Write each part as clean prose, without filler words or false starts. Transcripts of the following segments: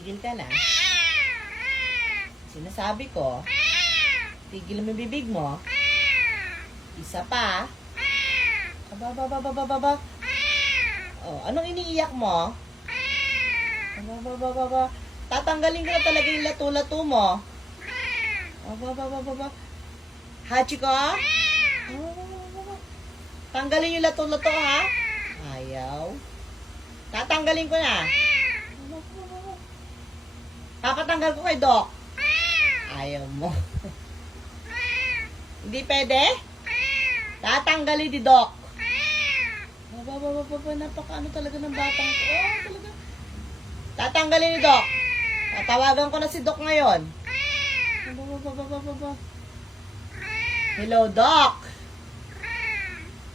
Tigil ka na. Sinasabi ko, tigil mo yung bibig mo. Isa pa. Aba. Oh, anong iniiyak mo? Aba. Tatanggalin ko na talaga yung lato-lato mo. Aba. Hachiko? Tanggalin yung lato-lato, ha? Ayaw. Tatanggalin ko na. Papatanggal ko kay Doc. Ayaw mo. Hindi pwede? Tatanggalin ni Doc. Napaka ano talaga ng batang ko. Oh, talaga. Tatanggalin ni Doc. Tatawagan ko na si Doc ngayon. Hello, Doc.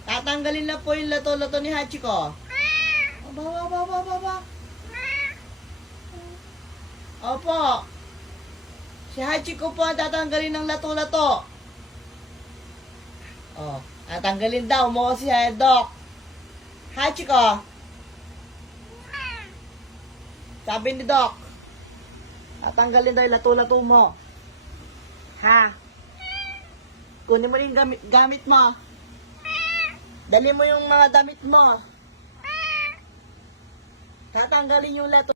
Tatanggalin na po yung lato-lato ni Hachiko. Aba. Opo. Si Hachiko po ang tatanggalin ng lato-lato. Oh, tatanggalin daw mo si Doc. Hachiko. Sabi ni Doc. Tatanggalin daw yung lato-lato mo. Ha? Kunin mo rin gamit mo. Dali mo yung mga damit mo. Tatanggalin yung lato.